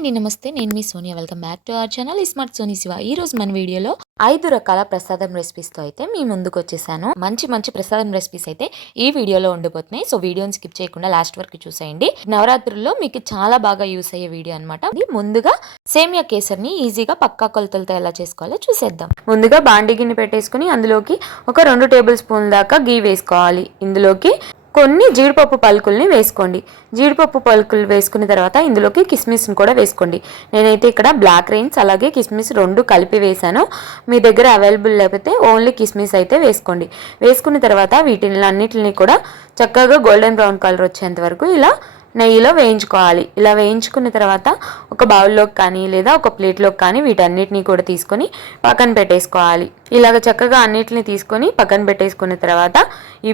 అండి నమస్తే, నేను మీ Sonia. Welcome back to our channel smart Soni Shiva. ఈ రోజు మన వీడియోలో 5 రకాల ప్రసాదం రెసిపీస్ తో అయితే మీ ముందుకు వచ్చేసాను. మంచి మంచి ప్రసాదం రెసిపీస్ అయితే ఈ వీడియోలో ఉండిపోతున్నాయి. సో వీడియోని స్కిప్ చేయకుండా లాస్ట్ వరకు చూసేయండి. నవరాత్రుల్లో మీకు చాలా బాగా యూస్ అయ్యే వీడియో అనమాట. ముందుగా సేమియా కేసర్ని ఈజీగా పక్కా కొలతలతో ఎలా చేసుకోవాలో చూసేద్దాం. ముందుగా బాండి గిన్నె పెట్టేసుకుని అందులోకి ఒక 2 టేబుల్ స్పూన్ల దాకా గీ వేసుకోవాలి. ఇందులోకి కొన్ని జీడిపప్పు పలుకుల్ని వేసుకోండి. జీడిపప్పు పలుకులు వేసుకున్న తర్వాత ఇందులోకి కిస్మిస్ని కూడా వేసుకోండి. నేనైతే ఇక్కడ బ్లాక్ రైన్స్ అలాగే కిస్మిస్ 2 కలిపి వేసాను. మీ దగ్గర అవైలబుల్ లేకపోతే ఓన్లీ కిస్మిస్ అయితే వేసుకోండి. వేసుకున్న తర్వాత వీటిని అన్నిటిని కూడా చక్కగా గోల్డెన్ బ్రౌన్ కలర్ వచ్చేంత వరకు ఇలా నెయ్యిలో వేయించుకోవాలి. ఇలా వేయించుకున్న తర్వాత ఒక బౌల్లోకి కానీ లేదా ఒక ప్లేట్లోకి కానీ వీటన్నిటిని కూడా తీసుకొని పక్కన పెట్టేసుకోవాలి. ఇలాగ చక్కగా అన్నిటిని తీసుకొని పక్కన పెట్టేసుకున్న తర్వాత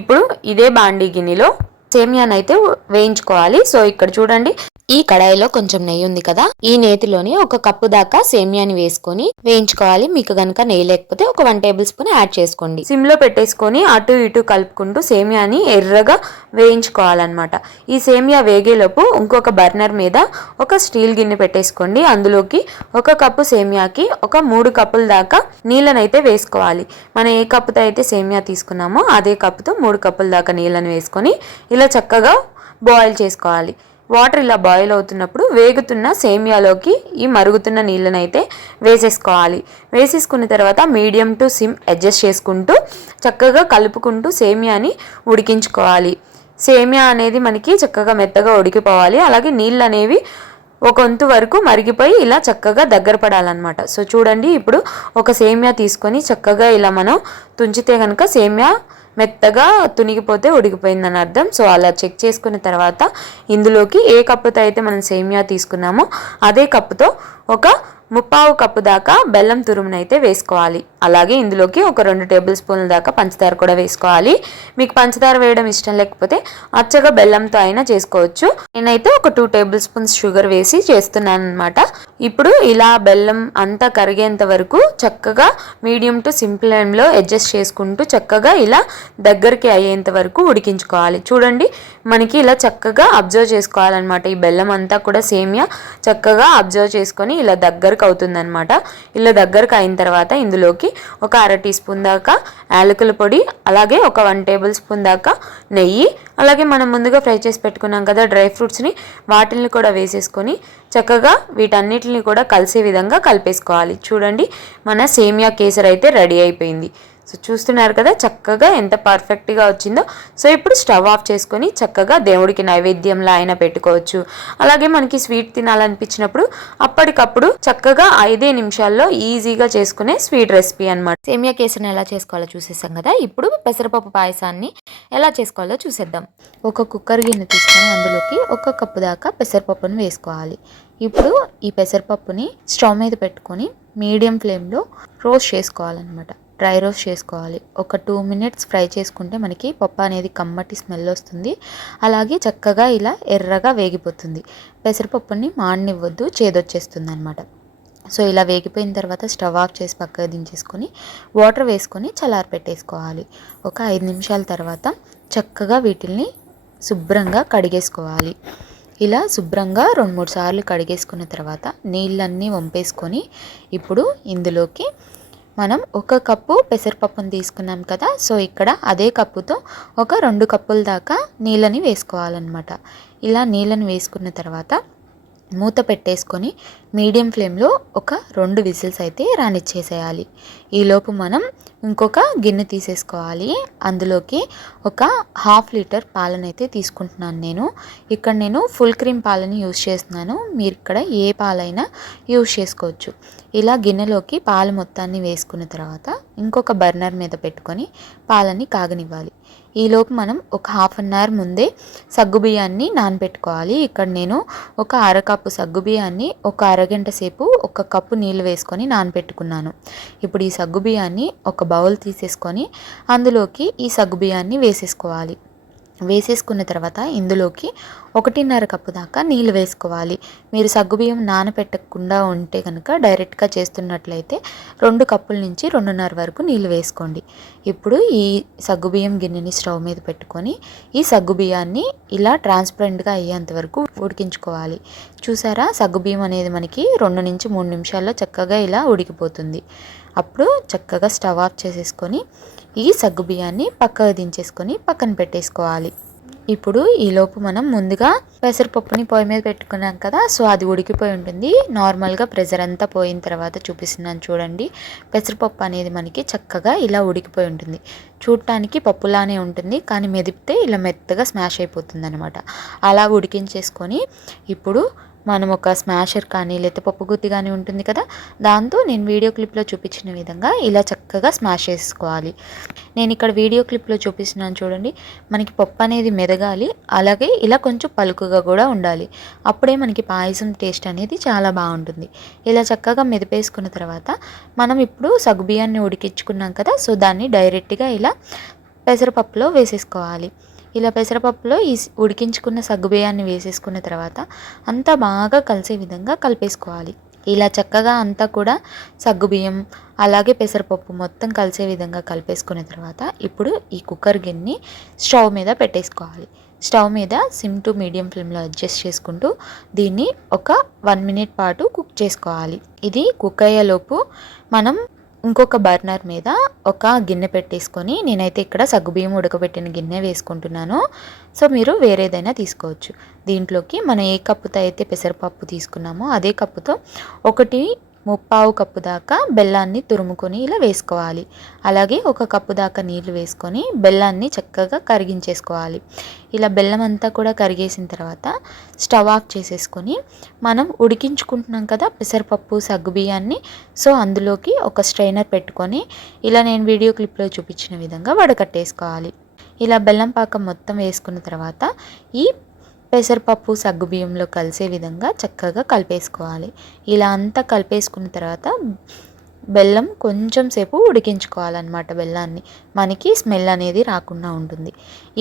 ఇప్పుడు ఇదే బాండీ గిన్నెలో సేమియానైతే వేయించుకోవాలి. సో ఇక్కడ చూడండి, ఈ కడాయిలో కొంచెం నెయ్యి ఉంది కదా, ఈ నేతిలోని 1 కప్పు దాకా సేమియాని వేసుకొని వేయించుకోవాలి. మీకు గనక నెయ్యి లేకపోతే ఒక 1 టేబుల్ స్పూన్ యాడ్ చేసుకోండి. సిమ్ లో పెట్టేసుకొని అటు ఇటు కలుపుకుంటూ సేమియాని ఎర్రగా వేయించుకోవాలన్నమాట. ఈ సేమియా వేగేలోపు ఇంకొక బర్నర్ మీద ఒక స్టీల్ గిన్నె పెట్టేసుకోండి. అందులోకి 1 కప్పు సేమియాకి ఒక 3 కప్పుల దాకా నీళ్ళనైతే వేసుకోవాలి. మనం ఏ కప్పుతో అయితే సేమియా తీసుకున్నామో అదే కప్పుతో 3 కప్పుల దాకా నీళ్ళని వేసుకొని ఇలా చక్కగా బాయిల్ చేసుకోవాలి. వాటర్ ఇలా బాయిల్ అవుతున్నప్పుడు వేగుతున్న సేమియాలోకి ఈ మరుగుతున్న నీళ్ళనైతే వేసేసుకోవాలి. వేసేసుకున్న తర్వాత మీడియం టు సిమ్ అడ్జస్ట్ చేసుకుంటూ చక్కగా కలుపుకుంటూ సేమియాని ఉడికించుకోవాలి. సేమియా అనేది మనకి చక్కగా మెత్తగా ఉడికిపోవాలి. అలాగే నీళ్ళు అనేవి ఒక వంతు వరకు మరిగిపోయి ఇలా చక్కగా దగ్గర పడాలన్నమాట. సో చూడండి, ఇప్పుడు ఒక సేమియా తీసుకొని చక్కగా ఇలా మనం తుంచితే కనుక సేమియా మెత్తగా తునిగిపోతే ఉడికిపోయిందని అర్థం. సో అలా చెక్ చేసుకున్న తర్వాత ఇందులోకి ఏ కప్పుతో అయితే మనం సేమియా తీసుకున్నామో అదే కప్పుతో ఒక 3/4 కప్పు దాకా బెల్లం తురుమునైతే వేసుకోవాలి. అలాగే ఇందులోకి ఒక 2 టేబుల్ స్పూన్ల దాకా పంచదార కూడా వేసుకోవాలి. మీకు పంచదార వేయడం ఇష్టం లేకపోతే అచ్చగా బెల్లంతో అయినా చేసుకోవచ్చు. నేనైతే ఒక 2 టేబుల్ స్పూన్స్ షుగర్ వేసి చేస్తున్నాను అనమాట. ఇప్పుడు ఇలా బెల్లం అంతా కరిగేంత వరకు చక్కగా మీడియం టు సిమ్ ఫ్లేమ్లో అడ్జస్ట్ చేసుకుంటూ చక్కగా ఇలా దగ్గరికి అయ్యేంత వరకు ఉడికించుకోవాలి. చూడండి, మనకి ఇలా చక్కగా అబ్జర్వ్ చేసుకోవాలన్నమాట. ఈ బెల్లం అంతా కూడా సేమియా చక్కగా అబ్జర్వ్ చేసుకొని ఇలా దగ్గరకు అవుతుందన్నమాట. ఇలా దగ్గరకు అయిన తర్వాత ఇందులోకి ఒక 1/2 టీ స్పూన్ దాకా యాలకుల పొడి, అలాగే ఒక 1 టేబుల్ స్పూన్ దాకా నెయ్యి, అలాగే మనం ముందుగా ఫ్రై చేసి పెట్టుకున్నాం కదా డ్రై ఫ్రూట్స్ని, వాటిని కూడా వేసేసుకొని చక్కగా వీటన్నిటిని కూడా కలిసే విధంగా కలిపేసుకోవాలి. చూడండి, మన సేమియా కేసర్ అయితే రెడీ అయిపోయింది. సో చూస్తున్నారు కదా చక్కగా ఎంత పర్ఫెక్ట్గా వచ్చిందో. సో ఇప్పుడు స్టవ్ ఆఫ్ చేసుకొని చక్కగా దేవుడికి నైవేద్యంలా అయినా పెట్టుకోవచ్చు. అలాగే మనకి స్వీట్ తినాలనిపించినప్పుడు అప్పటికప్పుడు చక్కగా 5 నిమిషాల్లో ఈజీగా చేసుకునే స్వీట్ రెసిపీ అనమాట. సేమియా కేసరిని ఎలా చేసుకోవాలో చూసేసాం కదా, ఇప్పుడు పెసరపప్పు పాయసాన్ని ఎలా చేసుకోవాలో చూసేద్దాం. ఒక కుక్కర్ గిన్నె తీసుకొని అందులోకి 1 కప్పు దాకా పెసరపప్పును వేసుకోవాలి. ఇప్పుడు ఈ పెసరపప్పుని స్టవ్ మీద పెట్టుకొని మీడియం ఫ్లేమ్లో రోస్ట్ చేసుకోవాలన్నమాట. డ్రై రోస్ట్ చేసుకోవాలి. ఒక 2 మినిట్స్ ఫ్రై చేసుకుంటే మనకి పప్పు అనేది కమ్మటి స్మెల్ వస్తుంది. అలాగే చక్కగా ఇలా ఎర్రగా వేగిపోతుంది. పెసరపప్పుని మాడనివ్వద్దు, చేదొచ్చేస్తుంది అనమాట. సో ఇలా వేగిపోయిన తర్వాత స్టవ్ ఆఫ్ చేసి పక్కకు దించేసుకొని వాటర్ వేసుకొని చల్లారి పెట్టేసుకోవాలి. ఒక 5 నిమిషాల తర్వాత చక్కగా వీటిల్ని శుభ్రంగా కడిగేసుకోవాలి. ఇలా శుభ్రంగా 2-3 సార్లు కడిగేసుకున్న తర్వాత నీళ్ళన్నీ వంపేసుకొని ఇప్పుడు ఇందులోకి మనం 1 కప్పు పెసరపప్పును తీసుకున్నాం కదా, సో ఇక్కడ అదే కప్పుతో ఒక 2 కప్పుల దాకా నీళ్ళని వేసుకోవాలన్నమాట. ఇలా నీళ్ళని వేసుకున్న తర్వాత మూత పెట్టేసుకొని మీడియం ఫ్లేమ్లో ఒక 2 విజిల్స్ అయితే రానిచ్చేసేయాలి. ఈలోపు మనం ఇంకొక గిన్నె తీసేసుకోవాలి. అందులోకి ఒక 1/2 లీటర్ పాలనైతే తీసుకుంటున్నాను నేను. ఇక్కడ నేను ఫుల్ క్రీమ్ పాలని యూజ్ చేస్తున్నాను. మీరు ఇక్కడ ఏ పాలైనా యూజ్ చేసుకోవచ్చు. ఇలా గిన్నెలోకి పాలు మొత్తాన్ని వేసుకున్న తర్వాత ఇంకొక బర్నర్ మీద పెట్టుకొని పాలని కాగనివ్వాలి. ఈలోపు మనం ఒక 1/2 అవర్ ముందే సగ్గుబియ్యాన్ని నానబెట్టుకోవాలి. ఇక్కడ నేను ఒక 1/2 కప్పు సగ్గుబియ్యాన్ని ఒక అరగంట సేపు 1 కప్పు నీళ్ళు వేసుకొని నానబెట్టుకున్నాను. ఇప్పుడు ఈ సగ్గుబియ్యాన్ని ఒక బౌల్ తీసేసుకొని అందులోకి ఈ సగ్గుబియ్యాన్ని వేసేసుకోవాలి. వేసేసుకున్న తర్వాత ఇందులోకి 1.5 కప్పు దాకా నీళ్ళు వేసుకోవాలి. మీరు సగ్గుబియ్యం నానబెట్టకుండా ఉంటే కనుక డైరెక్ట్గా చేస్తున్నట్లయితే 2 కప్పుల నుంచి 2.5 వరకు నీళ్ళు వేసుకోండి. ఇప్పుడు ఈ సగ్గుబియ్యం గిన్నెని స్టవ్ మీద పెట్టుకొని ఈ సగ్గుబియ్యాన్ని ఇలా ట్రాన్స్పరెంట్గా అయ్యేంత వరకు ఉడికించుకోవాలి. చూసారా, సగ్గుబియ్యం అనేది మనకి 2 నుంచి 3 నిమిషాల్లో చక్కగా ఇలా ఉడికిపోతుంది. అప్పుడు చక్కగా స్టవ్ ఆఫ్ చేసేసుకొని ఈ సగ్గుబియ్యాన్ని పక్కకు దించేసుకొని పక్కన పెట్టేసుకోవాలి. ఇప్పుడు ఈలోపు మనం ముందుగా పెసరపప్పుని పొయ్యి మీద పెట్టుకున్నాం కదా, సో అది ఉడికిపోయి ఉంటుంది. నార్మల్గా ప్రెషర్ అంతా పోయిన తర్వాత చూపిస్తున్నాను చూడండి. పెసరపప్పు అనేది మనకి చక్కగా ఇలా ఉడికిపోయి ఉంటుంది. చూడటానికి పప్పులానే ఉంటుంది, కానీ మెదిపితే ఇలా మెత్తగా స్మాష్ అయిపోతుంది అనమాట. అలా ఉడికించేసుకొని ఇప్పుడు మనం ఒక స్మాషర్ కానీ లేకపోతే పప్పు గుత్తి కానీ ఉంటుంది కదా, దాంతో నేను వీడియో క్లిప్లో చూపించిన విధంగా ఇలా చక్కగా స్మాష్ చేసుకోవాలి. నేను ఇక్కడ వీడియో క్లిప్లో చూపిస్తున్నాను చూడండి. మనకి పప్పు అనేది మెదగాలి, అలాగే ఇలా కొంచెం పలుకుగా కూడా ఉండాలి. అప్పుడే మనకి పాయసం టేస్ట్ అనేది చాలా బాగుంటుంది. ఇలా చక్కగా మెదిపేసుకున్న తర్వాత మనం ఇప్పుడు సగ్గుబియ్యాన్ని ఉడికించుకున్నాం కదా, సో దాన్ని డైరెక్ట్గా ఇలా పెసరపప్పులో వేసేసుకోవాలి. ఇలా పెసరపప్పులో ఈ ఉడికించుకున్న సగ్గుబియ్యాన్ని వేసేసుకున్న తర్వాత అంతా బాగా కలిసే విధంగా కలిపేసుకోవాలి. ఇలా చక్కగా అంతా కూడా సగ్గుబియ్యం అలాగే పెసరపప్పు మొత్తం కలిసే విధంగా కలిపేసుకున్న తర్వాత ఇప్పుడు ఈ కుక్కర్ గిన్నెని స్టవ్ మీద పెట్టేసుకోవాలి. స్టవ్ మీద సిమ్ టు మీడియం ఫ్లేమ్లో అడ్జస్ట్ చేసుకుంటూ దీన్ని ఒక 1 మినిట్ పాటు కుక్ చేసుకోవాలి. ఇది కుక్ అయ్యేలోపు మనం ఇంకొక బర్నర్ మీద ఒక గిన్నె పెట్టేసుకొని, నేనైతే ఇక్కడ సగ్గుబియ్యం ఉడకబెట్టిన గిన్నె వేసుకుంటున్నాను. సో మీరు వేరేదైనా తీసుకోవచ్చు. దీంట్లోకి మనం ఏ కప్పుతో అయితే పెసరపప్పు తీసుకున్నామో అదే కప్పుతో 1.25 కప్పు దాకా బెల్లాన్ని తురుముకొని ఇలా వేసుకోవాలి. అలాగే 1 కప్పు దాకా నీళ్లు వేసుకొని బెల్లాన్ని చక్కగా కరిగించేసుకోవాలి. ఇలా బెల్లం అంతా కూడా కరిగేసిన తర్వాత స్టవ్ ఆఫ్ చేసేసుకొని మనం ఉడికించుకుంటున్నాం కదా పెసరపప్పు సగ్గుబియ్యాన్ని, సో అందులోకి ఒక స్ట్రైనర్ పెట్టుకొని ఇలా నేను వీడియో క్లిప్లో చూపించిన విధంగా వడకట్టేసుకోవాలి. ఇలా బెల్లం పాకం మొత్తం వేసుకున్న తర్వాత ఈ పెసరపప్పు సగ్గుబియ్యంలో కలిసే విధంగా చక్కగా కలిపేసుకోవాలి. ఇలా అంతా కలిపేసుకున్న తర్వాత బెల్లం కొంచెం సేపు ఉడికించుకోవాలన్నమాట. బెల్లాన్ని మనకి స్మెల్ అనేది రాకుండా ఉంటుంది.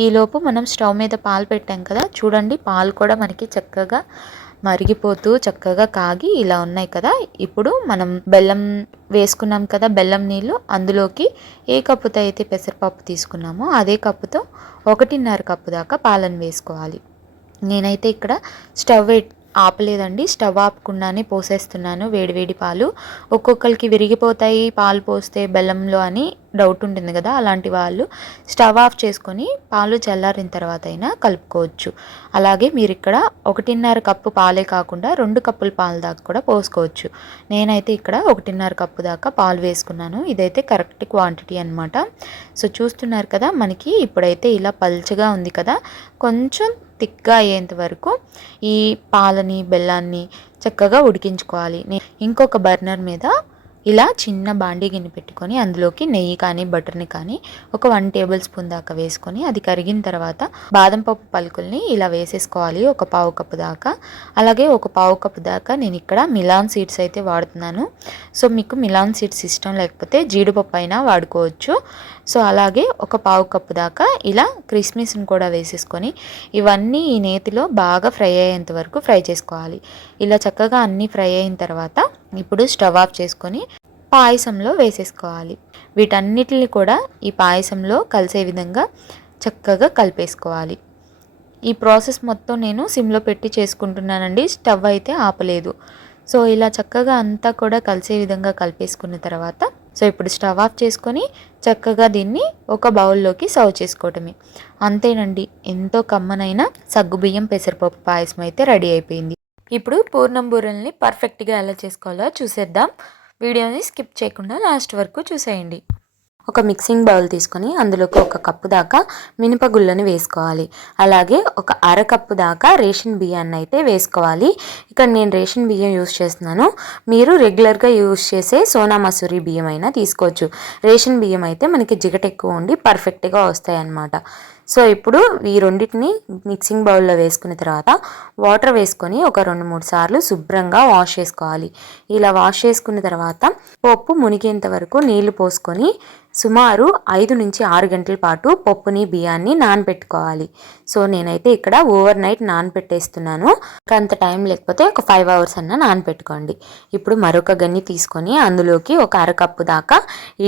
ఈలోపు మనం స్టవ్ మీద పాలు పెట్టాం కదా, చూడండి పాలు కూడా మనకి చక్కగా మరిగిపోతూ చక్కగా కాగి ఇలా ఉన్నాయి కదా. ఇప్పుడు మనం బెల్లం వేసుకున్నాం కదా, బెల్లం నీళ్ళు అందులోకి ఏ కప్పుతో అయితే పెసరపప్పు తీసుకున్నామో అదే కప్పుతో 1.5 కప్పు దాకా పాలను వేసుకోవాలి. నేనైతే ఇక్కడ స్టవ్ ఆపలేదండి, స్టవ్ ఆపకుండానే పోసేస్తున్నాను వేడివేడి పాలు. ఒక్కొక్కరికి విరిగిపోతాయి పాలు పోస్తే బెల్లంలో అని డౌట్ ఉంటుంది కదా, అలాంటి వాళ్ళు స్టవ్ ఆఫ్ చేసుకొని పాలు చల్లారిన తర్వాత అయినా కలుపుకోవచ్చు. అలాగే మీరు ఇక్కడ 1.5 కప్పు పాలే కాకుండా 2 కప్పుల పాలు దాకా కూడా పోసుకోవచ్చు. నేనైతే ఇక్కడ 1.5 కప్పు దాకా పాలు వేసుకున్నాను. ఇదైతే కరెక్ట్ క్వాంటిటీ అనమాట. సో చూస్తున్నారు కదా, మనకి ఇప్పుడైతే ఇలా పల్చగా ఉంది కదా, కొంచెం థిక్గా అయ్యేంత వరకు ఈ పాలని బెల్లాన్ని చక్కగా ఉడికించుకోవాలి. ఇంకొక బర్నర్ మీద ఇలా చిన్న బాండీ గిన్నె పెట్టుకొని అందులోకి నెయ్యి కానీ బటర్ని కానీ ఒక 1 టేబుల్ స్పూన్ దాకా వేసుకొని అది కరిగిన తర్వాత బాదం పప్పు పలుకుల్ని ఇలా వేసేసుకోవాలి, 1 కప్పు దాకా. అలాగే 1 కప్పు దాకా నేను ఇక్కడ మిలాన్ సీడ్స్ అయితే వాడుతున్నాను. సో మీకు మిలాన్ సీడ్స్ ఇష్టం లేకపోతే జీడిపప్పు అయినా వాడుకోవచ్చు. సో అలాగే 1 కప్పు దాకా ఇలా క్రిస్మిస్ని కూడా వేసేసుకొని ఇవన్నీ ఈ నేతిలో బాగా ఫ్రై అయ్యేంత వరకు ఫ్రై చేసుకోవాలి. ఇలా చక్కగా అన్నీ ఫ్రై అయిన తర్వాత ఇప్పుడు స్టవ్ ఆఫ్ చేసుకొని పాయసంలో వేసేసుకోవాలి. వీటన్నిటిని కూడా ఈ పాయసంలో కలిసే విధంగా చక్కగా కలిపేసుకోవాలి. ఈ ప్రాసెస్ మొత్తం నేను సిమ్లో పెట్టి చేసుకుంటున్నానండి, స్టవ్ అయితే ఆపలేదు. సో ఇలా చక్కగా అంతా కూడా కలిసే విధంగా కలిపేసుకున్న తర్వాత సో ఇప్పుడు స్టవ్ ఆఫ్ చేసుకొని చక్కగా దీన్ని ఒక బౌల్లోకి సర్వ్ చేసుకోవటమే. అంతేనండి, ఎంతో కమ్మనైన సగ్గుబియ్యం పెసరపప్పు పాయసం అయితే రెడీ అయిపోయింది. ఇప్పుడు పూర్ణం బూరెల్ని పర్ఫెక్ట్గా ఎలా చేసుకోవాలో చూసేద్దాం. వీడియోని స్కిప్ చేయకుండా లాస్ట్ వరకు చూసేయండి. ఒక మిక్సింగ్ బౌల్ తీసుకొని అందులోకి 1 కప్పు దాకా మినపగుళ్ళని వేసుకోవాలి. అలాగే 1/2 కప్పు దాకా రేషన్ బియ్యాన్ని అయితే వేసుకోవాలి. ఇక్కడ నేను రేషన్ బియ్యం యూస్ చేస్తున్నాను, మీరు రెగ్యులర్గా యూస్ చేసే సోనా మసూరి బియ్యం అయినా తీసుకోవచ్చు. రేషన్ బియ్యం అయితే మనకి జిగట ఎక్కువ ఉండి పర్ఫెక్ట్గా వస్తాయి అన్నమాట. సో ఇప్పుడు ఈ రెండింటిని మిక్సింగ్ బౌల్లో వేసుకున్న తర్వాత వాటర్ వేసుకొని ఒక 2-3 సార్లు శుభ్రంగా వాష్ చేసుకోవాలి. ఇలా వాష్ చేసుకున్న తర్వాత పప్పు మునిగేంత వరకు నీళ్లు పోసుకొని సుమారు 5-6 గంటల పాటు పప్పుని బియ్యాన్ని నానబెట్టుకోవాలి. సో నేనైతే ఇక్కడ ఓవర్ నైట్ నానబెట్టేస్తున్నాను. అంత టైం లేకపోతే ఒక 5 అవర్స్ అన్న నానబెట్టుకోండి. ఇప్పుడు మరొక గన్ని తీసుకొని అందులోకి ఒక అరకప్పు దాకా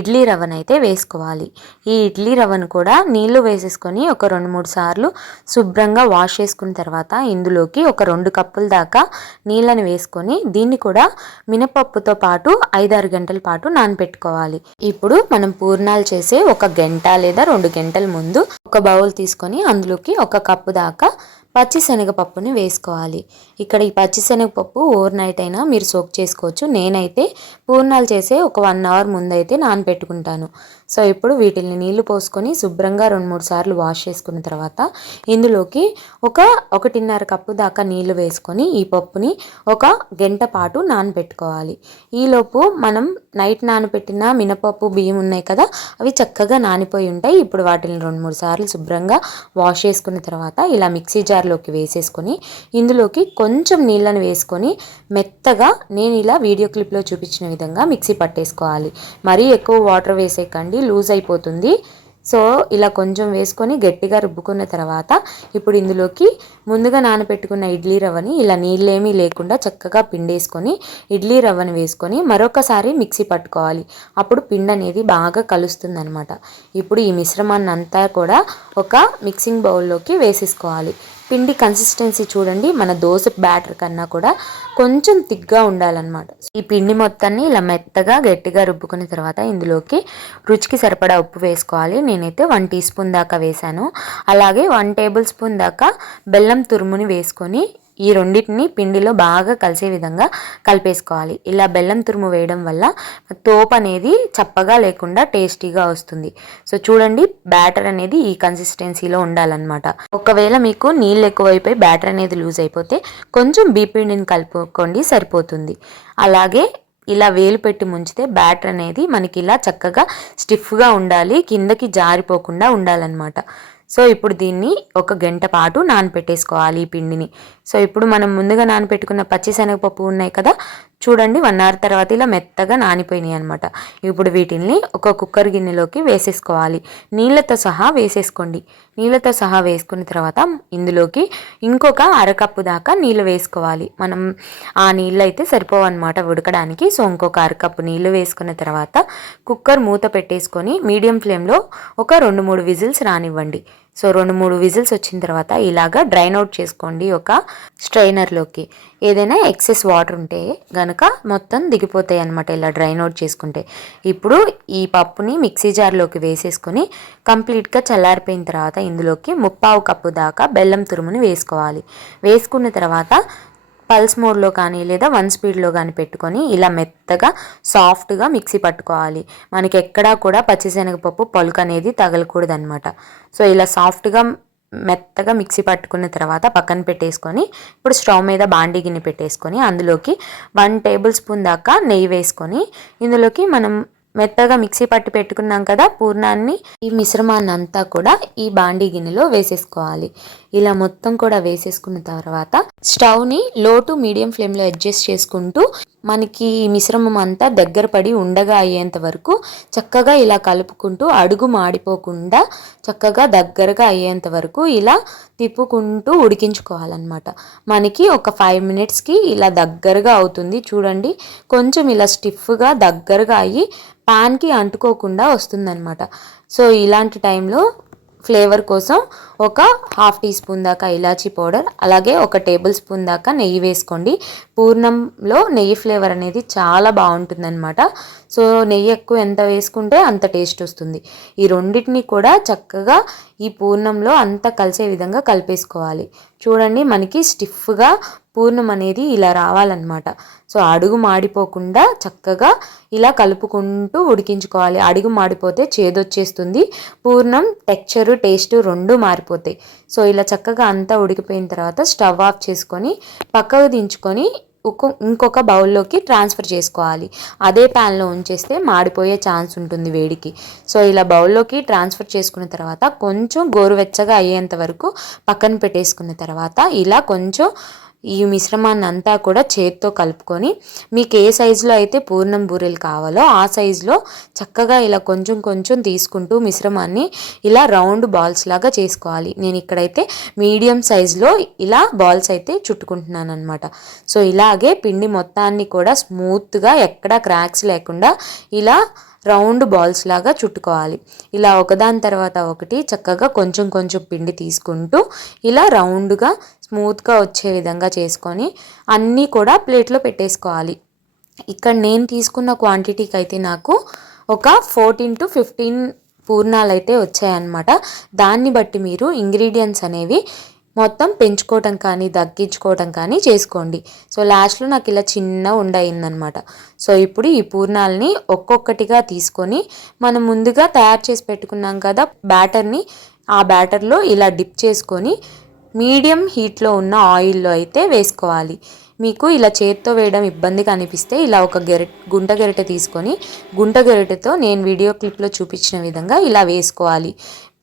ఇడ్లీ రవ్వనైతే వేసుకోవాలి. ఈ ఇడ్లీ రవ్వను కూడా నీళ్లు వేసేసుకొని ఒక 2-3 సార్లు శుభ్రంగా వాష్ చేసుకున్న తర్వాత ఇందులోకి ఒక 2 కప్పుల దాకా నీళ్ళని వేసుకొని దీన్ని కూడా మినపప్పుతో పాటు 5-6 గంటల పాటు నానబెట్టుకోవాలి. ఇప్పుడు మనం పూర్ణాలు చేసే 1 గంట లేదా 2 గంటల ముందు ఒక బౌల్ తీసుకొని అందులోకి 1 కప్పు దాకా పచ్చిశనగపప్పుని వేసుకోవాలి. ఇక్కడ ఈ పచ్చిశనగపప్పు ఓవర్ నైట్ అయినా మీరు సోక్ చేసుకోవచ్చు. నేనైతే పూర్ణాలు చేసే ఒక 1 అవర్ ముందైతే నానబెట్టుకుంటాను. సో ఇప్పుడు వీటిని నీళ్లు పోసుకొని శుభ్రంగా 2-3 సార్లు వాష్ చేసుకున్న తర్వాత ఇందులోకి ఒక 1.5 కప్పు దాకా నీళ్లు వేసుకొని ఈ పప్పుని ఒక గంట పాటు నానబెట్టుకోవాలి. ఈలోపు మనం నైట్ నానబెట్టిన మినపప్పు బియ్యం ఉన్నాయి కదా, అవి చక్కగా నానిపోయి ఉంటాయి. ఇప్పుడు వాటిని 2-3 సార్లు శుభ్రంగా వాష్ చేసుకున్న తర్వాత ఇలా మిక్సీ జార్లోకి వేసేసుకొని ఇందులోకి కొంచెం నీళ్ళని వేసుకొని మెత్తగా నేను ఇలా వీడియో క్లిప్లో చూపించిన విధంగా మిక్సీ పట్టేసుకోవాలి. మరీ ఎక్కువ వాటర్ వేసేయకండి, లూజ్ అయిపోతుంది. సో ఇలా కొంచెం వేసుకొని గట్టిగా రుబ్బుకున్న తర్వాత ఇప్పుడు ఇందులోకి ముందుగా నానబెట్టుకున్న ఇడ్లీ రవ్వని ఇలా నీళ్ళేమీ లేకుండా చక్కగా పిండేసుకొని ఇడ్లీ రవ్వని వేసుకొని మరొకసారి మిక్సీ పట్టుకోవాలి. అప్పుడు పిండి అనేది బాగా కలుస్తుంది అనమాట. ఇప్పుడు ఈ మిశ్రమాన్ని అంతా కూడా ఒక మిక్సింగ్ బౌల్లోకి వేసేసుకోవాలి. పిండి కన్సిస్టెన్సీ చూడండి, మన దోశ బ్యాటర్ కన్నా కూడా కొంచెం థిక్గా ఉండాలన్నమాట. ఈ పిండి మొత్తాన్ని ఇలా మెత్తగా గట్టిగా రుబ్బుకున్న తర్వాత ఇందులోకి రుచికి సరిపడా ఉప్పు వేసుకోవాలి. నేనైతే 1 టీ స్పూన్ దాకా వేసాను. అలాగే 1 టేబుల్ స్పూన్ దాకా బెల్లం తురుముని వేసుకొని ఈ రెండింటిని పిండిలో బాగా కలిసే విధంగా కలిపేసుకోవాలి. ఇలా బెల్లం తురుము వేయడం వల్ల తోపు అనేది చప్పగా లేకుండా టేస్టీగా వస్తుంది. సో చూడండి, బ్యాటర్ అనేది ఈ కన్సిస్టెన్సీలో ఉండాలన్నమాట. ఒకవేళ మీకు నీళ్ళు ఎక్కువైపోయి బ్యాటర్ అనేది లూజ్ అయిపోతే కొంచెం పిండిని కలుపుకోండి, సరిపోతుంది. అలాగే ఇలా వేలు పెట్టి ముంచితే బ్యాటర్ అనేది మనకి ఇలా చక్కగా స్టిఫ్గా ఉండాలి, కిందకి జారిపోకుండా ఉండాలన్నమాట. సో ఇప్పుడు దీన్ని 1 గంట పాటు నానపెట్టేసుకోవాలి ఈ పిండిని. సో ఇప్పుడు మనం ముందుగా నానపెట్టుకున్న పచ్చిశనగపప్పు ఉన్నాయి కదా, చూడండి 1 అవర్ తర్వాత ఇలా మెత్తగా నానిపోయినాయి అనమాట. ఇప్పుడు వీటిని ఒక కుక్కర్ గిన్నెలోకి వేసేసుకోవాలి. నీళ్ళతో సహా వేసేసుకోండి. నీళ్ళతో సహా వేసుకున్న తర్వాత ఇందులోకి ఇంకొక అరకప్పు దాకా నీళ్ళు వేసుకోవాలి. మనం ఆ నీళ్ళు అయితే సరిపోవన్నమాట ఉడకడానికి. సో ఇంకొక అరకప్పు నీళ్ళు వేసుకున్న తర్వాత కుక్కర్ మూత పెట్టేసుకొని మీడియం ఫ్లేమ్లో ఒక 2-3 విజిల్స్ రానివ్వండి. సో 2-3 విజిల్స్ వచ్చిన తర్వాత ఇలాగా డ్రైన్ అవుట్ చేసుకోండి ఒక స్ట్రైనర్లోకి. ఏదైనా ఎక్సెస్ వాటర్ ఉంటే గనక మొత్తం దిగిపోతాయి అన్నమాట ఇలా డ్రైన్ అవుట్ చేసుకుంటే. ఇప్పుడు ఈ పప్పుని మిక్సీ జార్లోకి వేసేసుకొని కంప్లీట్గా చల్లారిపోయిన తర్వాత ఇందులోకి 1/4 కప్పు దాకా బెల్లం తురుముని వేసుకోవాలి. వేసుకున్న తర్వాత పల్స్ మోడ్లో కానీ లేదా 1 స్పీడ్లో కానీ పెట్టుకొని ఇలా మెత్తగా సాఫ్ట్గా మిక్సీ పట్టుకోవాలి. మనకి ఎక్కడా కూడా పచ్చిశనగపప్పు పలుకు అనేది తగలకూడదు అనమాట. సో ఇలా సాఫ్ట్గా మెత్తగా మిక్సీ పట్టుకున్న తర్వాత పక్కన పెట్టేసుకొని ఇప్పుడు స్టవ్ మీద బాండీ గిన్నె పెట్టేసుకొని అందులోకి 1 టేబుల్ స్పూన్ దాకా నెయ్యి వేసుకొని ఇందులోకి మనం మెత్తగా మిక్సీ పట్టి పెట్టుకున్నాం కదా పూర్ణాన్ని, ఈ మిశ్రమాన్ని అంతా కూడా ఈ బాండీ గిన్నెలో వేసేసుకోవాలి. ఇలా మొత్తం కూడా వేసేసుకున్న తర్వాత స్టవ్ని లో టు మీడియం ఫ్లేమ్లో అడ్జస్ట్ చేసుకుంటూ మనకి ఈ మిశ్రమం అంతా దగ్గర పడి ఉండగా అయ్యేంత వరకు చక్కగా ఇలా కలుపుకుంటూ అడుగు మాడిపోకుండా చక్కగా దగ్గరగా అయ్యేంత వరకు ఇలా తిప్పుకుంటూ ఉడికించుకోవాలన్నమాట. మనకి ఒక 5 మినిట్స్కి ఇలా దగ్గరగా అవుతుంది. చూడండి, కొంచెం ఇలా స్టిఫ్గా దగ్గరగా అయ్యి ప్యాన్కి అంటుకోకుండా వస్తుందన్నమాట. సో ఇలాంటి టైంలో ఫ్లేవర్ కోసం ఒక 1/2 టీ స్పూన్ దాకా ఇలాచీ పౌడర్, అలాగే 1 టేబుల్ స్పూన్ దాకా నెయ్యి వేసుకోండి. పూర్ణంలో నెయ్యి ఫ్లేవర్ అనేది చాలా బాగుంటుందన్నమాట. సో నెయ్యి ఎక్కువ ఎంత వేసుకుంటే అంత టేస్ట్ వస్తుంది. ఈ రెండింటిని కూడా చక్కగా ఈ పూర్ణంలో అంతా కలిసే విధంగా కలిపేసుకోవాలి. చూడండి, మనకి స్టిఫ్గా పూర్ణం అనేది ఇలా రావాలన్నమాట. సో అడుగు మాడిపోకుండా చక్కగా ఇలా కలుపుకుంటూ ఉడికించుకోవాలి. అడుగు మాడిపోతే చేదొచ్చేస్తుంది, పూర్ణం టెక్స్చరు టేస్ట్ 2 మారిపోతాయి. సో ఇలా చక్కగా అంతా ఉడికిపోయిన తర్వాత స్టవ్ ఆఫ్ చేసుకొని పక్కకు దించుకొని ఇంకొక బౌల్లోకి ట్రాన్స్ఫర్ చేసుకోవాలి. అదే ప్యాన్లో ఉంచేస్తే మాడిపోయే ఛాన్స్ ఉంటుంది వేడికి. సో ఇలా బౌల్లోకి ట్రాన్స్ఫర్ చేసుకున్న తర్వాత కొంచెం గోరువెచ్చగా అయ్యేంత వరకు పక్కన పెట్టేసుకున్న తర్వాత ఇలా కొంచెం ఈ మిశ్రమాన్ని అంతా కూడా చేత్తో కలుపుకొని మీకు ఏ సైజులో అయితే పూర్ణం బూరెలు కావాలో ఆ సైజులో చక్కగా ఇలా కొంచెం కొంచెం తీసుకుంటూ మిశ్రమాన్ని ఇలా రౌండ్ బాల్స్ లాగా చేసుకోవాలి. నేను ఇక్కడైతే మీడియం సైజులో ఇలా బాల్స్ అయితే చుట్టుకుంటున్నాను అనమాట. సో ఇలాగే పిండి మొత్తాన్ని కూడా స్మూత్గా ఎక్కడా క్రాక్స్ లేకుండా ఇలా రౌండ్ బాల్స్ లాగా చుట్టుకోవాలి. ఇలా ఒకదాని తర్వాత ఒకటి చక్కగా కొంచెం కొంచెం పిండి తీసుకుంటూ ఇలా రౌండ్గా స్మూత్గా వచ్చే విధంగా చేసుకొని అన్నీ కూడా ప్లేట్లో పెట్టేసుకోవాలి. ఇక్కడ నేను తీసుకున్న క్వాంటిటీకి అయితే నాకు ఒక 14 to 15 పూర్ణాలు అయితే వచ్చాయన్నమాట. దాన్ని బట్టి మీరు ఇంగ్రీడియంట్స్ అనేవి మొత్తం పెంచుకోవటం కానీ తగ్గించుకోవటం కానీ చేసుకోండి. సో లాస్ట్లో నాకు ఇలా చిన్న ఉండ అయిందనమాట. సో ఇప్పుడు ఈ పూర్ణాలని ఒక్కొక్కటిగా తీసుకొని మనం ముందుగా తయారు చేసి పెట్టుకున్నాం కదా బ్యాటర్ని, ఆ బ్యాటర్లో ఇలా డిప్ చేసుకొని మీడియం హీట్లో ఉన్న ఆయిల్లో అయితే వేసుకోవాలి. మీకు ఇలా చేత్తో వేయడం ఇబ్బందిగా అనిపిస్తే ఇలా ఒక గుంట గరిటె తీసుకొని గుంట గరిటెతో నేను వీడియో క్లిప్లో చూపించిన విధంగా ఇలా వేసుకోవాలి.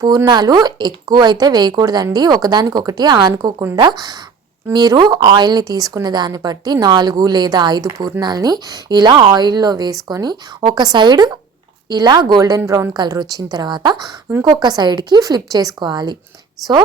పూర్ణాలు ఎక్కువ అయితే వేయకూడదండి, ఒకదానికొకటి ఆనుకోకుండా మీరు ఆయిల్ని తీసుకున్న దాన్ని బట్టి 4 లేదా 5 పూర్ణాలని ఇలా ఆయిల్లో వేసుకొని ఒక సైడ్ ఇలా గోల్డెన్ బ్రౌన్ కలర్ వచ్చిన తర్వాత ఇంకొక సైడ్కి ఫ్లిప్ చేసుకోవాలి. సో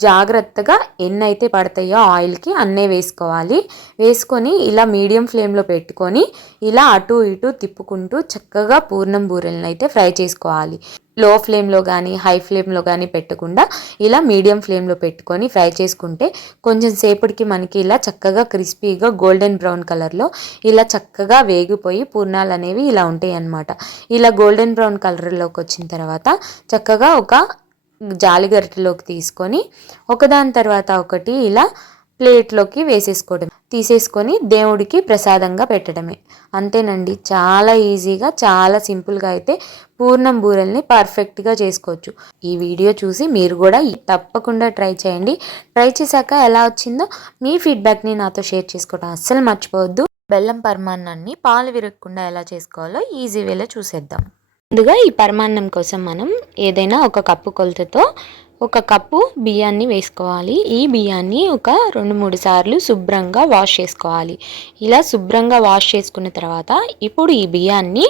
జాగ్రత్తగా ఎన్నైతే పడతాయో ఆయిల్కి అన్నే వేసుకోవాలి. వేసుకొని ఇలా మీడియం ఫ్లేమ్లో పెట్టుకొని ఇలా అటు ఇటు తిప్పుకుంటూ చక్కగా పూర్ణం బూరెలను అయితే ఫ్రై చేసుకోవాలి. లో ఫ్లేమ్లో కానీ హై ఫ్లేమ్లో కానీ పెట్టకుండా ఇలా మీడియం ఫ్లేమ్లో పెట్టుకొని ఫ్రై చేసుకుంటే కొంచెం సేపటికి మనకి ఇలా చక్కగా క్రిస్పీగా గోల్డెన్ బ్రౌన్ కలర్లో ఇలా చక్కగా వేగిపోయి పూర్ణాలు అనేవి ఇలా ఉంటాయి అన్నమాట. ఇలా గోల్డెన్ బ్రౌన్ కలర్లోకి వచ్చిన తర్వాత చక్కగా ఒక జాలిగరిటెలోకి తీసుకొని ఒకదాని తర్వాత ఒకటి ఇలా ప్లేట్లోకి తీసేసుకొని దేవుడికి ప్రసాదంగా పెట్టడమే. అంతేనండి, చాలా ఈజీగా చాలా సింపుల్గా అయితే పూర్ణం బూరెల్ని పర్ఫెక్ట్గా చేసుకోవచ్చు. ఈ వీడియో చూసి మీరు కూడా తప్పకుండా ట్రై చేయండి. ట్రై చేశాక ఎలా వచ్చిందో మీ ఫీడ్బ్యాక్ని నాతో షేర్ చేసుకోవడం అస్సలు మర్చిపోవద్దు. బెల్లం పరమాన్నాన్ని పాలు విరగకుండా ఎలా చేసుకోవాలో ఈజీ వేలో చూసేద్దాం. ముందుగా ఈ పరమాన్నం కోసం మనం ఏదైనా ఒక కప్పు కొలతతో 1 కప్పు బియ్యాన్ని వేసుకోవాలి. ఈ బియ్యాన్ని ఒక 2-3 సార్లు శుభ్రంగా వాష్ చేసుకోవాలి. ఇలా శుభ్రంగా వాష్ చేసుకున్న తర్వాత ఇప్పుడు ఈ బియ్యాన్ని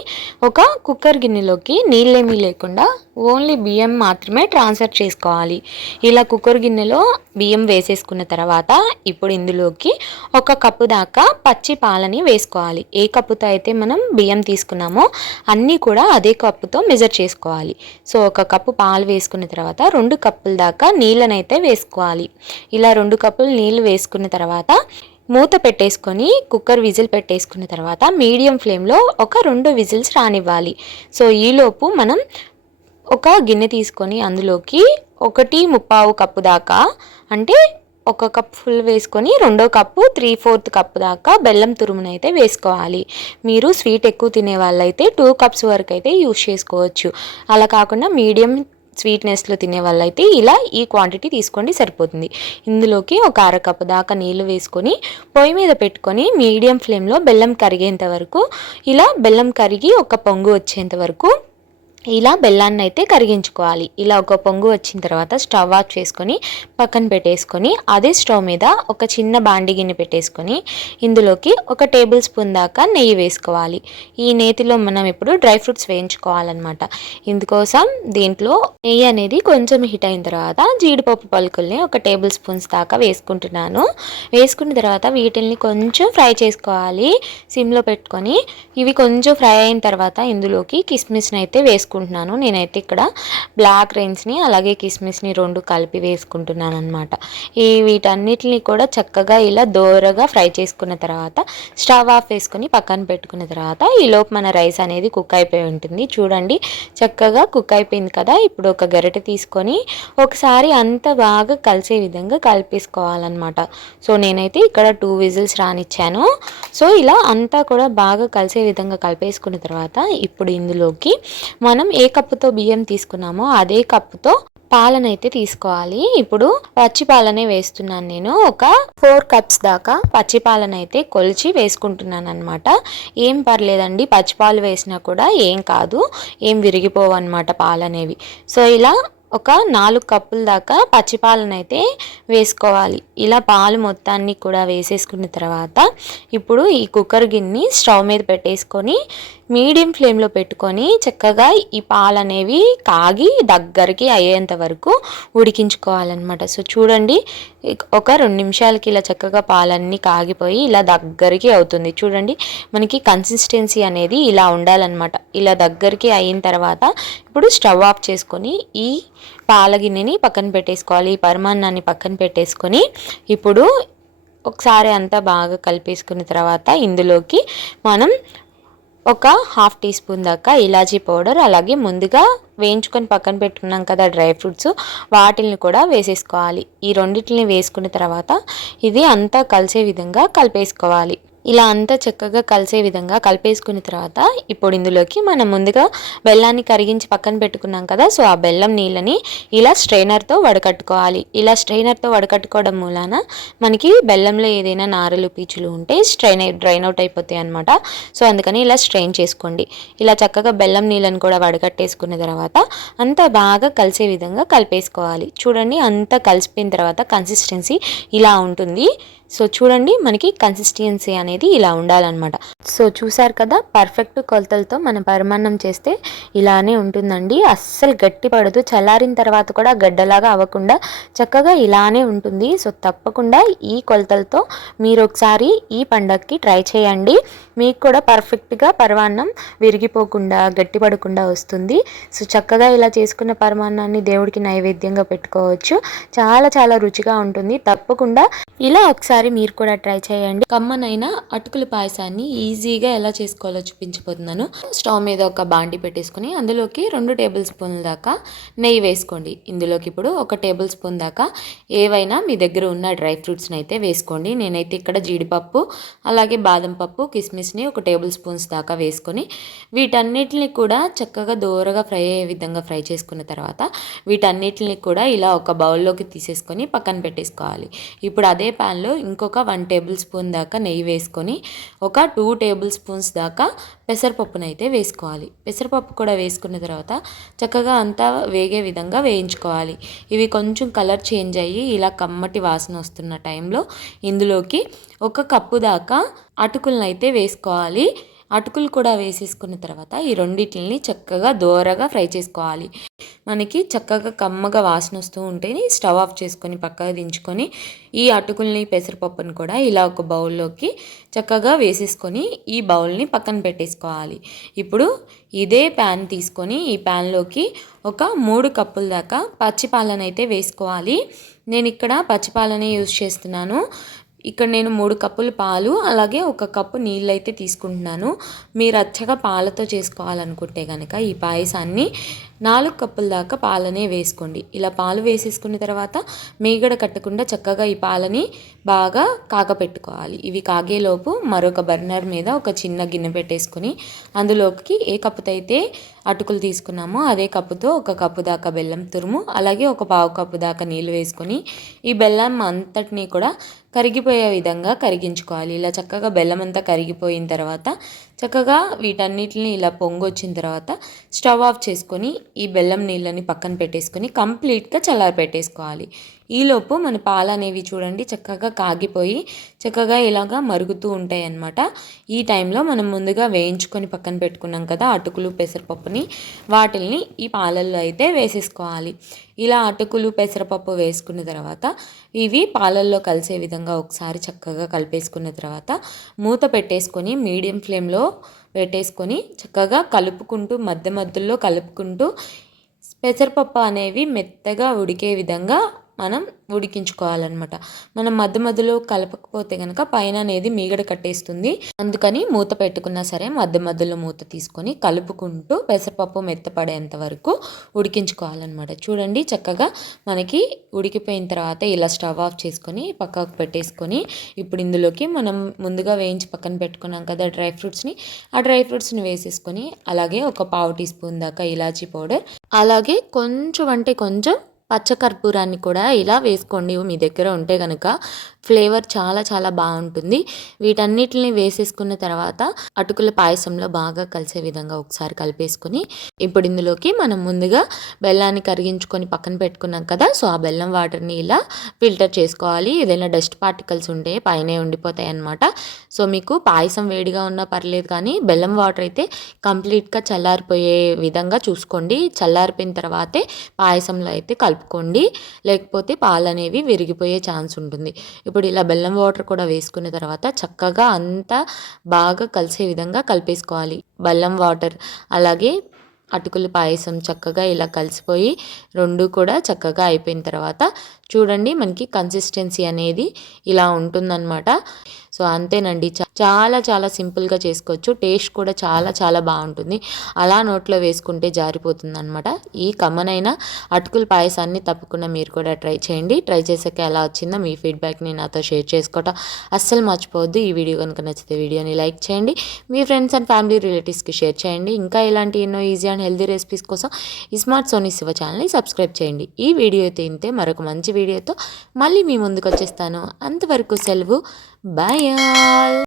ఒక కుక్కర్ గిన్నెలోకి నీళ్ళేమీ లేకుండా ఓన్లీ బియ్యం మాత్రమే ట్రాన్స్ఫర్ చేసుకోవాలి. ఇలా కుక్కర్ గిన్నెలో బియ్యం వేసేసుకున్న తర్వాత ఇప్పుడు ఇందులోకి 1 కప్పు దాకా పచ్చి పాలని వేసుకోవాలి. ఏ కప్పుతో అయితే మనం బియ్యం తీసుకున్నామో అన్నీ కూడా అదే కప్పుతో మెజర్ చేసుకోవాలి. సో 1 కప్పు పాలు వేసుకున్న తర్వాత 2 కప్పుల దాకా నీళ్ళనైతే వేసుకోవాలి. ఇలా 2 కప్పులు నీళ్ళు వేసుకున్న తర్వాత మూత పెట్టేసుకొని కుక్కర్ విజిల్ పెట్టేసుకున్న తర్వాత మీడియం ఫ్లేమ్లో ఒక 2 విజిల్స్ రానివ్వాలి. సో ఈలోపు మనం ఒక గిన్నె తీసుకొని అందులోకి 1.25 కప్పు దాకా అంటే 1 కప్ ఫుల్ వేసుకొని 2వ కప్పు 3/4 కప్పు దాకా బెల్లం తురుమునైతే వేసుకోవాలి. మీరు స్వీట్ ఎక్కువ తినే వాళ్ళైతే 2 కప్స్ వరకు అయితే యూజ్ చేసుకోవచ్చు. అలా కాకుండా మీడియం స్వీట్నెస్లో తినే వాళ్ళైతే ఇలా ఈ క్వాంటిటీ తీసుకోండి సరిపోతుంది. ఇందులోకి ఒక 1/2 కప్పు దాకా నీళ్ళు వేసుకొని పొయ్యి మీద పెట్టుకొని మీడియం ఫ్లేమ్లో బెల్లం కరిగేంత వరకు ఇలా బెల్లం కరిగి ఒక పొంగు వచ్చేంత వరకు ఇలా బెల్లాన్ని అయితే కరిగించుకోవాలి. ఇలా ఒక పొంగు వచ్చిన తర్వాత స్టవ్ ఆఫ్ చేసుకొని పక్కన పెట్టేసుకొని అదే స్టవ్ మీద ఒక చిన్న బాండి గిన్నె పెట్టేసుకొని ఇందులోకి 1 టేబుల్ స్పూన్ దాకా నెయ్యి వేసుకోవాలి. ఈ నేతిలో మనం ఇప్పుడు డ్రై ఫ్రూట్స్ వేయించుకోవాలన్నమాట. ఇందుకోసం దీంట్లో నెయ్యి అనేది కొంచెం హీట్ అయిన తర్వాత జీడిపప్పు పలుకుల్ని 1 టేబుల్ స్పూన్స్ దాకా వేసుకుంటున్నాను. వేసుకున్న తర్వాత వీటిల్ని కొంచెం ఫ్రై చేసుకోవాలి సిమ్లో పెట్టుకొని. ఇవి కొంచెం ఫ్రై అయిన తర్వాత ఇందులోకి కిస్మిస్ని అయితే వేసుకుంటున్నాను. నేనైతే ఇక్కడ బ్లాక్ రైన్స్ని అలాగే కిస్మిస్ని 2 కలిపి వేసుకుంటున్నాను అనమాట. వీటన్నిటిని కూడా చక్కగా ఇలా దోరగా ఫ్రై చేసుకున్న తర్వాత స్టవ్ ఆఫ్ వేసుకొని పక్కన పెట్టుకున్న తర్వాత ఈలోపు మన రైస్ అనేది కుక్ అయిపోయి ఉంటుంది. చూడండి చక్కగా కుక్ అయిపోయింది కదా. ఇప్పుడు ఒక గరిటె తీసుకొని ఒకసారి అంత బాగా కలిసే విధంగా కలిపేసుకోవాలన్నమాట. సో నేనైతే ఇక్కడ 2 విజిల్స్ రానిచ్చాను. సో ఇలా అంతా కూడా బాగా కలిసే విధంగా కలిపేసుకున్న తర్వాత ఇప్పుడు ఇందులోకి మనం ఏ కప్పుతో బియ్యం తీసుకున్నామో అదే కప్పుతో పాలనైతే తీసుకోవాలి. ఇప్పుడు పచ్చి పాలనే వేస్తున్నాను నేను. ఒక 4 కప్స్ దాకా పచ్చి పాలనైతే కొలిచి వేసుకుంటున్నాను అనమాట. ఏం పర్లేదండి, పచ్చి పాలు వేసినా కూడా ఏం కాదు, ఏం విరిగిపోవు అనమాట పాలు అనేవి. సో ఇలా ఒక 4 కప్పుల దాకా పచ్చి పాలనైతే వేసుకోవాలి. ఇలా పాలు మొత్తాన్ని కూడా వేసేసుకున్న తర్వాత ఇప్పుడు ఈ కుక్కర్ గిన్నె స్టవ్ మీద పెట్టేసుకొని మీడియం ఫ్లేమ్లో పెట్టుకొని చక్కగా ఈ పాలు అనేవి కాగి దగ్గరికి అయ్యేంత వరకు ఉడికించుకోవాలన్నమాట. సో చూడండి, ఒక 2 నిమిషాలకి ఇలా చక్కగా పాలన్నీ కాగిపోయి ఇలా దగ్గరికి అవుతుంది. చూడండి, మనకి కన్సిస్టెన్సీ అనేది ఇలా ఉండాలన్నమాట. ఇలా దగ్గరికి అయిన తర్వాత ఇప్పుడు స్టవ్ ఆఫ్ చేసుకొని ఈ పాల గిన్నెని పక్కన పెట్టేసుకోవాలి. ఈ పరిమాణాన్ని పక్కన పెట్టేసుకొని ఇప్పుడు ఒకసారి అంతా బాగా కలిపేసుకున్న తర్వాత ఇందులోకి మనం ఒక 1/2 టీ స్పూన్ దాకా ఇలాచీ పౌడర్, అలాగే ముందుగా వేయించుకొని పక్కన పెట్టుకున్నాం కదా డ్రై ఫ్రూట్స్, వాటిని కూడా వేసేసుకోవాలి. ఈ రెండింటిని వేసుకున్న తర్వాత ఇది అంతా కలిసే విధంగా కలిపేసుకోవాలి. ఇలా అంతా చక్కగా కలిసే విధంగా కలిపేసుకున్న తర్వాత ఇప్పుడు ఇందులోకి మనం ముందుగా బెల్లాన్ని కరిగించి పక్కన పెట్టుకున్నాం కదా, సో ఆ బెల్లం నీళ్ళని ఇలా స్ట్రైనర్తో వడకట్టుకోవాలి. ఇలా స్ట్రైనర్తో వడకట్టుకోవడం మూలాన మనకి బెల్లంలో ఏదైనా నారలు పీచులు ఉంటే డ్రైన్ అవుట్ అయిపోతాయి అనమాట. సో అందుకని ఇలా స్ట్రెయిన్ చేసుకోండి. ఇలా చక్కగా బెల్లం నీళ్ళని కూడా వడకట్టేసుకున్న తర్వాత అంతా బాగా కలిసే విధంగా కలిపేసుకోవాలి. చూడండి, అంతా కలిసిపోయిన తర్వాత కన్సిస్టెన్సీ ఇలా ఉంటుంది. సో చూడండి, మనకి కన్సిస్టెన్సీ అనేది ఇలా ఉండాలన్నమాట. సో చూసారు కదా, పర్ఫెక్ట్ కొలతలతో మనం పరిమాణం చేస్తే ఇలానే ఉంటుందండి. అస్సలు గట్టి పడదు. చల్లారిన తర్వాత కూడా గడ్డలాగా అవ్వకుండా చక్కగా ఇలానే ఉంటుంది. సో తప్పకుండా ఈ కొలతలతో మీరు ఒకసారి ఈ పండగకి ట్రై చేయండి. మీకు కూడా పర్ఫెక్ట్గా పరమాన్నం విరిగిపోకుండా గట్టి పడకుండా వస్తుంది. సో చక్కగా ఇలా చేసుకున్న పరమాన్నాన్ని దేవుడికి నైవేద్యంగా పెట్టుకోవచ్చు. చాలా చాలా రుచిగా ఉంటుంది. తప్పకుండా ఇలా ఒకసారి మీరు కూడా ట్రై చేయండి. కమ్మనైన అటుకుల పాయసాన్ని ఈజీగా ఎలా చేసుకోవాలో చూపించబోతున్నాను. స్టవ్ మీద ఒక బాండి పెట్టేసుకుని అందులోకి 2 టేబుల్ స్పూన్ల దాకా నెయ్యి వేసుకోండి. ఇందులోకి ఇప్పుడు 1 టేబుల్ స్పూన్ దాకా ఏవైనా మీ దగ్గర ఉన్న డ్రై ఫ్రూట్స్ని అయితే వేసుకోండి. నేనైతే ఇక్కడ జీడిపప్పు, అలాగే బాదం పప్పు, కిస్మిస్ని 1 టేబుల్ స్పూన్స్ దాకా వేసుకొని వీటన్నిటిని కూడా చక్కగా దూరగా ఫ్రై అయ్యే విధంగా ఫ్రై చేసుకున్న తర్వాత వీటన్నిటిని కూడా ఇలా ఒక బౌల్లోకి తీసేసుకొని పక్కన పెట్టేసుకోవాలి. ఇప్పుడు అదే ప్యాన్లో ఇంకొక 1 టేబుల్ స్పూన్ దాకా నెయ్యి వేసుకొని ఒక 2 టేబుల్ స్పూన్స్ దాకా పెసరపప్పునైతే వేసుకోవాలి. పెసరపప్పు కూడా వేసుకున్న తర్వాత చక్కగా అంతా వేగే విధంగా వేయించుకోవాలి. ఇవి కొంచెం కలర్ చేంజ్ అయ్యి ఇలా కమ్మటి వాసన వస్తున్న టైంలో ఇందులోకి 1 కప్పు దాకా అటుకులను అయితే వేసుకోవాలి. అటుకులు కూడా వేసేసుకున్న తర్వాత ఈ రెండింటిని చక్కగా దోరగా ఫ్రై చేసుకోవాలి. మనకి చక్కగా కమ్మగా వాసన వస్తూ ఉంటేనే స్టవ్ ఆఫ్ చేసుకొని పక్కగా దించుకొని ఈ అటుకుల్ని పెసరపప్పుని కూడా ఇలా ఒక బౌల్లోకి చక్కగా వేసేసుకొని ఈ బౌల్ని పక్కన పెట్టేసుకోవాలి. ఇప్పుడు ఇదే ప్యాన్ తీసుకొని ఈ ప్యాన్లోకి ఒక 3 కప్పుల దాకా పచ్చిపాలనైతే వేసుకోవాలి. నేను ఇక్కడ పచ్చిపాలనే యూజ్ చేస్తున్నాను. ఇక్కడ నేను 3 కప్పులు పాలు, అలాగే 1 కప్పు నీళ్ళు అయితే తీసుకుంటున్నాను. మీరు అచ్చగా పాలతో చేసుకోవాలనుకుంటే కనుక ఈ పాయసాన్ని 4 కప్పుల దాకా పాలనే వేసుకోండి. ఇలా పాలు వేసేసుకున్న తర్వాత మీగడ కట్టకుండా చక్కగా ఈ పాలని బాగా కాగపెట్టుకోవాలి. ఇవి కాగేలోపు మరొక బర్నర్ మీద ఒక చిన్న గిన్నె పెట్టేసుకొని అందులోకి ఏ కప్పుతో అయితే అటుకులు తీసుకున్నామో అదే కప్పుతో 1 కప్పు దాకా బెల్లం తురుము, అలాగే 1/4 కప్పు దాకా నీళ్ళు వేసుకొని ఈ బెల్లం అంతటినీ కూడా కరిగిపోయే విధంగా కరిగించుకోవాలి. ఇలా చక్కగా బెల్లం అంతా కరిగిపోయిన తర్వాత చక్కగా వీటన్నిటిని ఇలా పొంగొచ్చిన తర్వాత స్టవ్ ఆఫ్ చేసుకొని ఈ బెల్లం నీళ్ళని పక్కన పెట్టేసుకొని కంప్లీట్గా చల్లారి పెట్టేసుకోవాలి. ఈలోపు మన పాలు అనేవి చూడండి చక్కగా కాగిపోయి చక్కగా ఇలాగా మరుగుతూ ఉంటాయి అన్నమాట. ఈ టైంలో మనం ముందుగా వేయించుకొని పక్కన పెట్టుకున్నాం కదా అటుకులు పెసరపప్పుని, వాటిల్ని ఈ పాలల్లో అయితే వేసేసుకోవాలి. ఇలా అటుకులు పెసరపప్పు వేసుకున్న తర్వాత ఇవి పాలల్లో కలిసే విధంగా ఒకసారి చక్కగా కలిపేసుకున్న తర్వాత మూత పెట్టేసుకొని మీడియం ఫ్లేమ్లో పెట్టేసుకొని చక్కగా కలుపుకుంటూ మధ్య మధ్యలో కలుపుకుంటూ పెసరపప్పు అనేవి మెత్తగా ఉడికే విధంగా మనం ఉడికించుకోవాలన్నమాట. మనం మధ్య మధ్యలో కలపకపోతే కనుక పైన అనేది మీగడ కట్టేస్తుంది. అందుకని మూత పెట్టుకున్నా సరే మధ్య మధ్యలో మూత తీసుకొని కలుపుకుంటూ పెసరపప్పు మెత్తపడేంత వరకు ఉడికించుకోవాలన్నమాట. చూడండి చక్కగా మనకి ఉడికిపోయిన తర్వాత ఇలా స్టవ్ ఆఫ్ చేసుకొని పక్కకు పెట్టేసుకొని ఇప్పుడు ఇందులోకి మనం ముందుగా వేయించి పక్కన పెట్టుకున్నాం కదా డ్రై ఫ్రూట్స్ని, ఆ డ్రై ఫ్రూట్స్ని వేసేసుకొని అలాగే 1/4 టీ స్పూన్ దాకా ఇలాచీ పౌడర్, అలాగే కొంచెం పచ్చకర్పూరాన్ని కూడా ఇలా వేసుకోండి మీ దగ్గర ఉంటే గనుక ఫ్లేవర్ చాలా చాలా బాగుంటుంది. వీటన్నిటిని వేసేసుకున్న తర్వాత అటుకుల పాయసంలో బాగా కలిసే విధంగా ఒకసారి కలిపేసుకొని ఇప్పుడు ఇందులోకి మనం ముందుగా బెల్లాన్ని కరిగించుకొని పక్కన పెట్టుకున్నాం కదా, సో ఆ బెల్లం వాటర్ని ఇలా ఫిల్టర్ చేసుకోవాలి. ఏదైనా డస్ట్ పార్టికల్స్ ఉంటే పైనే ఉండిపోతాయి అన్నమాట. సో మీకు పాయసం వేడిగా ఉన్నా పర్లేదు, కానీ బెల్లం వాటర్ అయితే కంప్లీట్గా చల్లారిపోయే విధంగా చూసుకోండి. చల్లారిపోయిన తర్వాతే పాయసంలో అయితే కలుపుకోండి, లేకపోతే పాలు అనేవి విరిగిపోయే ఛాన్స్ ఉంటుంది. ఇప్పుడు ఇలా బెల్లం వాటర్ కూడా వేసుకున్న తర్వాత చక్కగా అంతా బాగా కలిసే విధంగా కలిపేసుకోవాలి. బెల్లం వాటర్ అలాగే అటుకుల పాయసం చక్కగా ఇలా కలిసిపోయి రెండు కూడా చక్కగా అయిపోయిన తర్వాత చూడండి మనకి కన్సిస్టెన్సీ అనేది ఇలా ఉంటుందన్నమాట. సో అంతేనండి, చాలా చాలా సింపుల్గా చేసుకోవచ్చు. టేస్ట్ కూడా చాలా చాలా బాగుంటుంది. అలా నోట్లో వేసుకుంటే జారిపోతుంది అనమాట. ఈ కమ్మనైన అటుకుల పాయసాన్ని తప్పకుండా మీరు కూడా ట్రై చేయండి. ట్రై చేసాక ఎలా వచ్చిందో మీ ఫీడ్బ్యాక్ని నాతో షేర్ చేసుకోవటం అస్సలు మర్చిపోవద్దు. ఈ వీడియో కనుక నచ్చితే వీడియోని లైక్ చేయండి, మీ ఫ్రెండ్స్ అండ్ ఫ్యామిలీ రిలేటివ్స్కి షేర్ చేయండి. ఇంకా ఇలాంటి ఎన్నో ఈజీ అండ్ హెల్దీ రెసిపీస్ కోసం స్మార్ట్ సోనీ శివ ఛానల్ని సబ్స్క్రైబ్ చేయండి. ఈ వీడియో అయితే ఇంతే, మరొక మంచి వీడియోతో మళ్ళీ మీ ముందుకు వచ్చేస్తాను. అంతవరకు సెలవు, బాయ్ ఆల్.